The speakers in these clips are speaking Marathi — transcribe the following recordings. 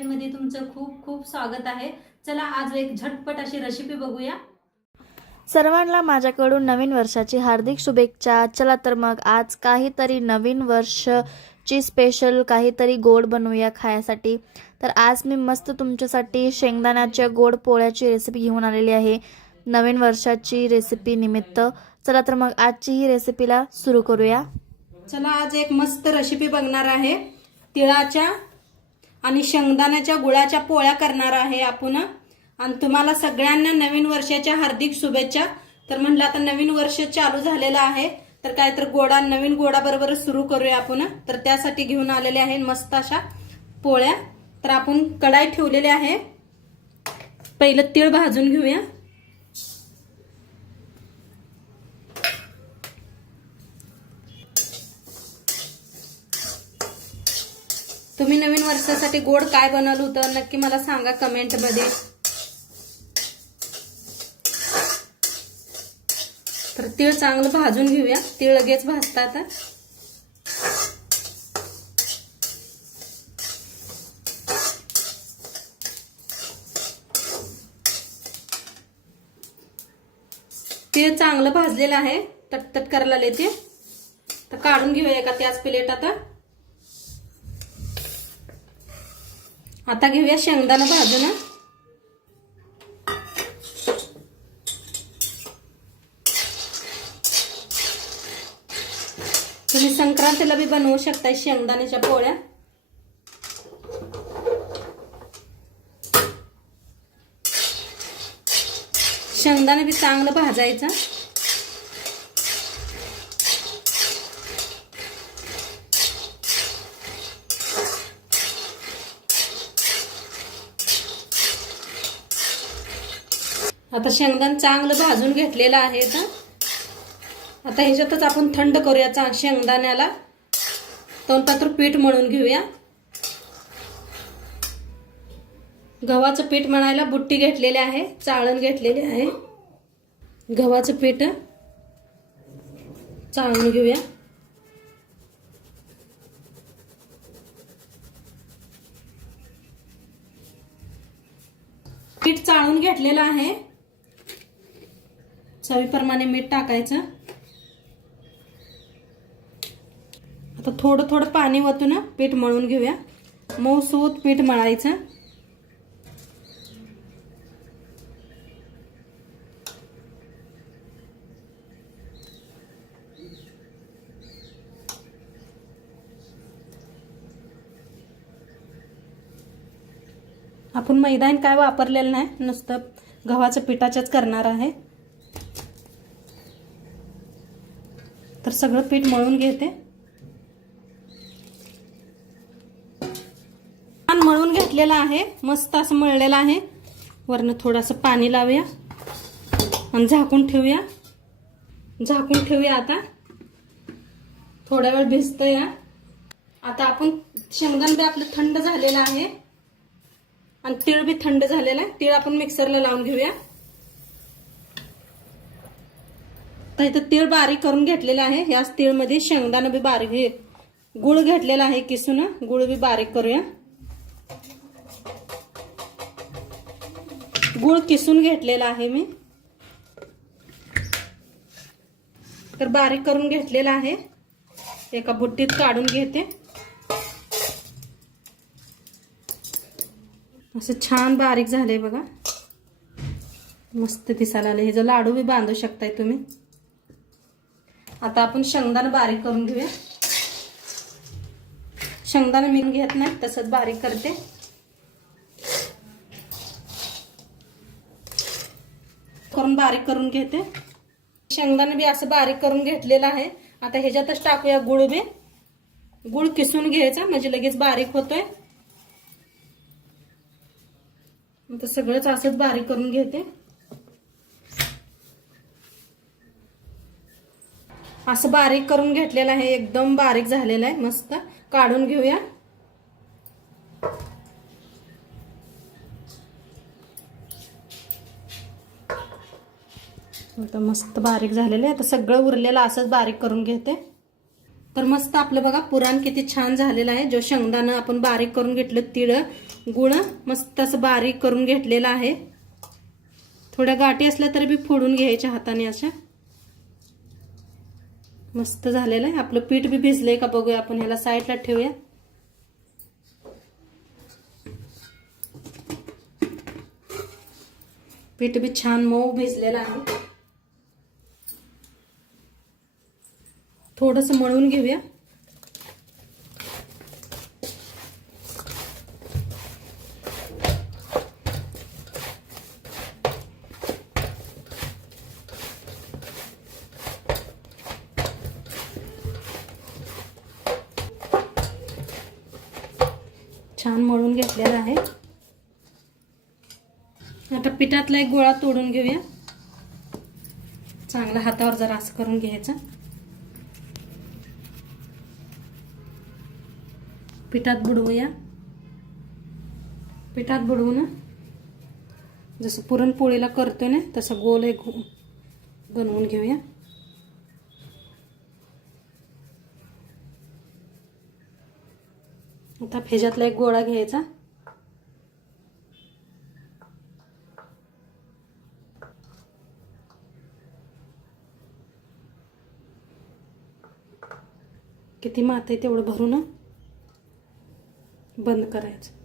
किचनमध्ये तुमचं खूप खूप स्वागत आहे। चला आज एक झटपट अशी रेसिपी बघूया। सर्वांना माझ्याकडून नवीन वर्षाची हार्दिक शुभेच्छा। चला तर मग आज काहीतरी नवीन वर्षची स्पेशल काहीतरी गोड बनवूया खाण्यासाठी। तर आज मी मस्त तुमच्यासाठी शेंगदाण्याच्या गोड पोळ्याची रेसिपी घेऊन आलेली आहे नवीन वर्षाची रेसिपी निमित्त। चला तर मग आजची ही रेसिपीला सुरू करूया। चला आज एक मस्त रेसिपी बघणार आहे। तिळाच्या आणि शेंगदाण्याच्या गुळाच्या पोळ्या करणार आहे आपण। आणि तुम्हाला सगळ्यांना नवीन वर्षाच्या हार्दिक शुभेच्छा। तर म्हणलं आता नवीन वर्ष चालू झालेलं आहे तर काय तर नवीन गोडा बरोबर सुरू करूया आपण। तर त्यासाठी घेऊन आलेले आहे मस्त अशा पोळ्या। तर आपण कढाई ठेवलेली आहे, पहिलं तीळ भाजून घेऊया। तुम्ही नवीन वर्षासाठी गोड काय बनवलं होतं नक्की मला सांगा कमेंट मध्ये। तर तीळ चांगलं भाजून घेऊया, तीळ लगेच भाजतात। तीळ चांगलं भाजलेलं आहे, तटतट करायला येते। तर काढून घेऊया एका त्याच प्लेटात। आता घेऊया शेंगदाणा भाजून। तुम्ही संक्रांतीला बी बनवू शकता शेंगदाण्याच्या पोळ्या। शेंगदाणे बी चांगलं भाजायचं। आता शेंगदाणे चांगलं भाजून घेतलेलं आहे। आता ह्याच्यातच आपण थंड करूया शेंगदाण्याला। तोंडपात्र पीठ मळून घेऊया। गव्हाचं पीठ मळायला बुट्टी घेतलेली आहे, चाळण घेतलेली आहे। गव्हाचं पीठ चाळून घेऊया। पीठ चाळून घेतलेलं आहे। चवीप्रमाणे मीठ टाकायचं। आता थोडं थोडं पाणी ओतून पीठ मळून घेऊया। मऊसूत पीठ मळायचं। आपण मैदा काय वापरलेलं नाही, नुसतं गव्हाच्या पिठाच्याच करणार आहे। तर सगळं पीठ मळून घेते। मळून घेतलेलं आहे, मस्त असं मळलेलं आहे। वरनं थोडंसं पाणी लावूया आणि झाकून ठेवूया। झाकून ठेवूया। आता थोडा वेळ भिजतंय। आता आपण शेंगदाणे बी आपलं थंड झालेलं आहे आणि तीळ बी थंड झालेला आहे। तीळ आपण मिक्सरला लावून घेऊया। तर इथं तीळ बारीक करून घेतलेला आहे। याच तीळ मध्ये शेंगदाणे बी बारीक, गुळ घेतलेला आहे किसून, गुळ बी बारीक करूया। गुळ किसून घेतलेला आहे मी, तर बारीक करून घेतलेला आहे। एका बुट्टीत काढून घेते। असं छान बारीक झाले बघा, मस्त दिसायला आले। हे जो लाडू बी बांधू शकताय तुम्ही। आता आपण शेंगदाणे बारीक करून घेऊया। शेंगदाणे मी घेत नाही, तसंच बारीक करते। बारीक करून घेते। शेंगदाणे बी असं बारीक करून घेतलेलं आहे। आता ह्याच्यातच टाकूया गुळ बी। गुळ किसून घ्यायचा म्हणजे लगेच बारीक होतोय। आता सगळंच असंच बारीक करून घेते। असं बारीक करून घेतलेलं आहे, एकदम बारीक झालेलं आहे। मस्त काढून घेऊया। आता मस्त बारीक झालेलं आहे। आता सगळं उरलेलं असंच बारीक करून घेते। तर मस्त आपलं बघा पुरण किती छान झालेलं आहे. जो शेंगदाणा आपण बारीक करून घेतलं, तीळ गुळ मस्त असं बारीक करून घेतलेलं आहे. थोड्या गाठी असल्या तरी बी फोडून घ्यायच्या हाताने अशा. मस्त झालेलं आहे आपलं पीठ बी भिजलंय का बघूया आपण. ह्याला साईडला ठेवूया. पीठ बी छान मऊ भिजलेलं आहे. थोडंसं मळून घेऊया. छान मळून घेतलेला आहे. आता पिठातला एक गोळा तोडून घेऊया. चांगला हातावर जरा असं करून घ्यायचं. पिठात बुडवूया. पिठात बुडवून जसं पुरणपोळीला करतोय ना तसं गोल एक बनवून घेऊया. आता ह्याच्यातला एक गोळा घ्यायचा. किती मात आहे तेवढं भरून बंद करायचं.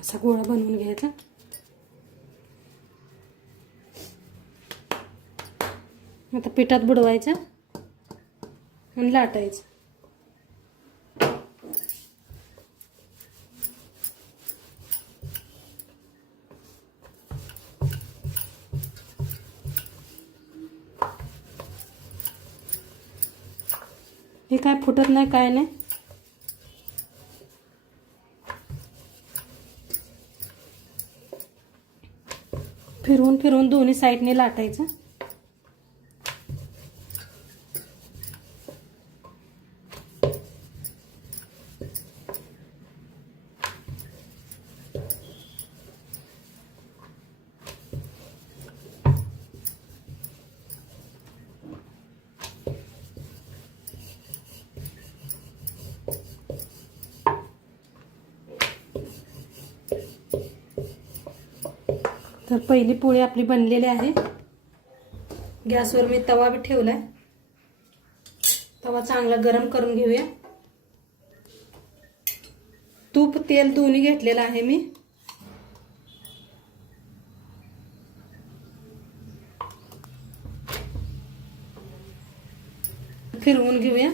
असा गोळा बनवून घ्यायचा. आता पिठात बुडवायचं आणि लाटायचं. हे काय फुटत नाही काय नाही. फिरवून फिरवून दोन्ही साईडने लाटायचं. तर पहिली पोळी आपली बनलेली आहे. गॅसवर मी तवा बी ठेवलाय. तवा चांगला गरम करून घेऊया. तूप तेल दोन्ही घेतलेलं आहे मी. फिरवून घेऊया.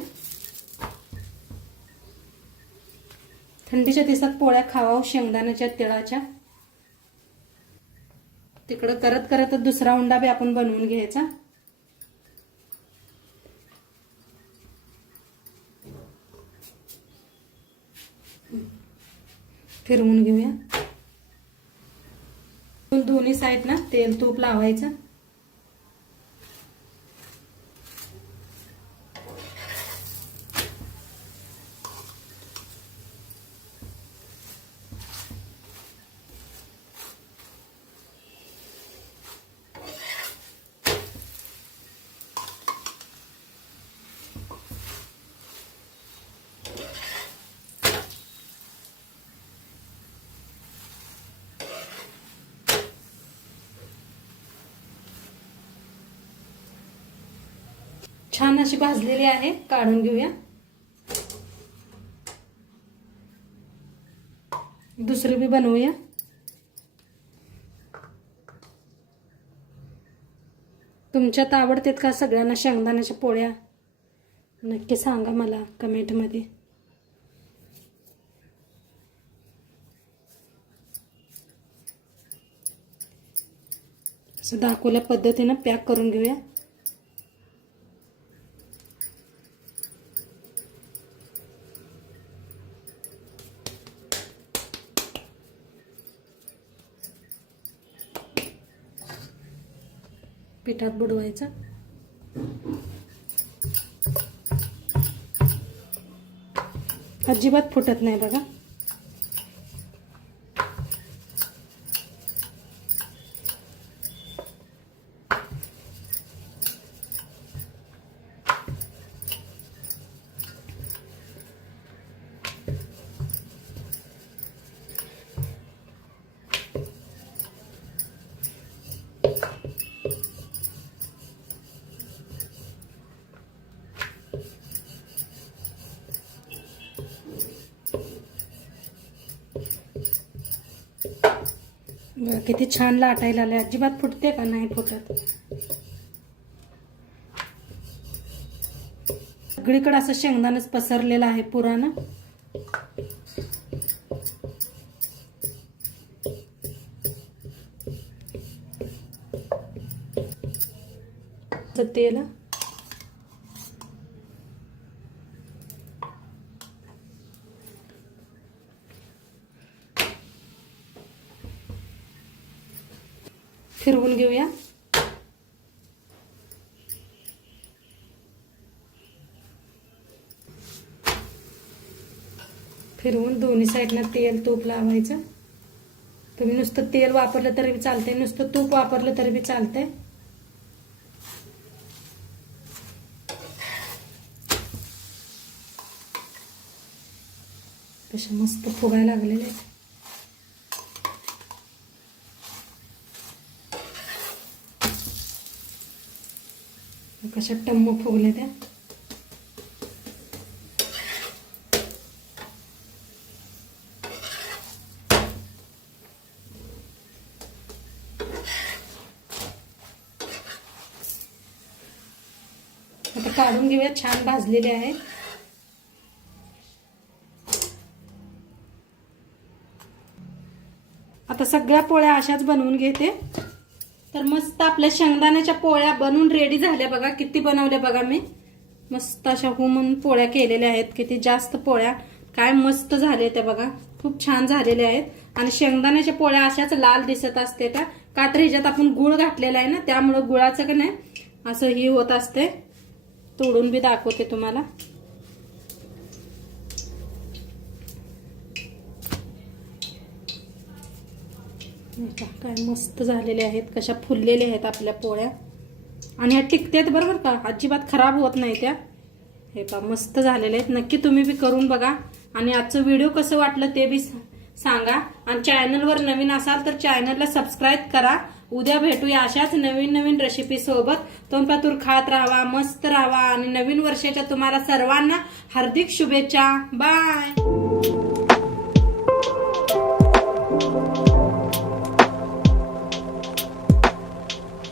थंडीच्या दिवसात पोळ्या खावा शेंगदाण्याच्या तिळाच्या. तिकडं करत करत दुसरा उंडा बी आपण बनवून घ्यायचा. फिरवून घेऊया. दोन्ही साईड ना तेल तूप लावायचं. छान अशी भाजलेली आहे. काढून घेऊया. दुसरी बी बनवूया. तुमच्यात आवडतात का सगळ्यांना शेंगदाण्याच्या पोळ्या? नक्की सांगा मला कमेंटमध्ये. असं दाखवल्या पद्धतीनं पॅक करून घेऊया. पिठात बुडवायचं. अजिबात फुटत नाही बघा. बघा किती छान लाटायला आले. अजिबात फुटते का? नाही फुटत. सगळीकडे असं शेंगदाणेच पसरलेलं आहे पुराण. तेल फिरवून घेऊया. फिरवून दोन्ही साईडला तेल तूप लावायचं. तुम्ही नुसतं तेल वापरलं तरी चालतंय, नुसतं तूप वापरलं तरी चालतंय. कशा मस्त फुगायला लागलेले आहेत. कशा टम्म फुगले त्या. आता काढून घेऊया. छान भाजलेले आहेत. आता सगळ्या पोळ्या अशाच बनवून घेते. तर मस्त आपल्या शेंगदाण्याच्या पोळ्या बनवून रेडी झाल्या बघा. किती बनवल्या बघा मी. मस्त अशा हुमून पोळ्या केलेल्या आहेत. किती जास्त पोळ्या. काय मस्त झाले त्या बघा. खूप छान झालेल्या आहेत. आणि शेंगदाण्याच्या पोळ्या अशाच लाल दिसत असते त्या. का तर ह्याच्यात आपण गुळ घातलेला आहे ना, त्यामुळं गुळाचं का नाही असं ही होत असते. तोडून बी दाखवते तुम्हाला. काय मस्त झालेले आहेत. कशा फुललेल्या आहेत आपल्या पोळ्या. आणि ह्या टिकतात बरोबर का. अजिबात खराब होत नाही त्या. हे पा मस्त झालेले आहेत. नक्की तुम्ही बी करून बघा. आणि आजचं व्हिडिओ कसं वाटलं ते बी सांगा. आणि चॅनलवर नवीन असाल तर चॅनलला सबस्क्राईब करा. उद्या भेटूया अशाच नवीन नवीन रेसिपी सोबत. तोंडपातूर खात राहावा, मस्त राहावा. आणि नवीन वर्षाच्या तुम्हाला सर्वांना हार्दिक शुभेच्छा. बाय.